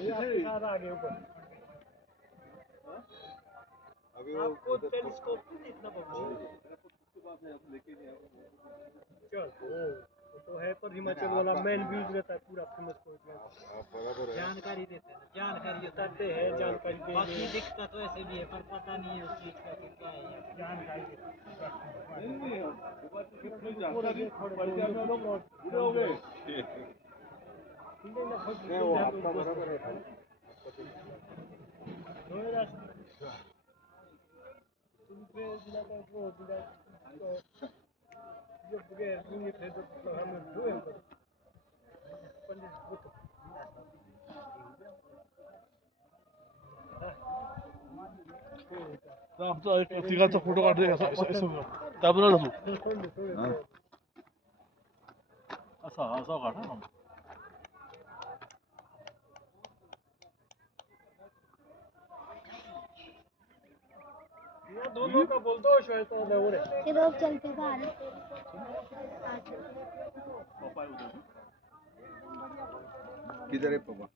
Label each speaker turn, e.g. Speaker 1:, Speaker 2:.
Speaker 1: आगे ऊपर। आपको टेलीस्कोप नहीं देखना पड़ेगा चल तो है पर हिमाचल वाला मेन व्यूज़ रहता है पूरा फ़ेमस पॉइंट
Speaker 2: हाँ, है।
Speaker 3: जानकारी देते हैं जानकारी
Speaker 1: बताते हैं जानकारी
Speaker 3: है।
Speaker 1: दे
Speaker 3: बाकी दिक्कत भी है पर पता नहीं है उस चीज़ का क्या है ये।
Speaker 1: जानकारी
Speaker 2: नहीं वो आपका बराबर है
Speaker 4: आमचा एक तिघांचा फोटो काढते असा असं- असं त्याबरोबर तू असा असा काढ
Speaker 5: ये लोग चलते बाहर.
Speaker 2: किधर है पापा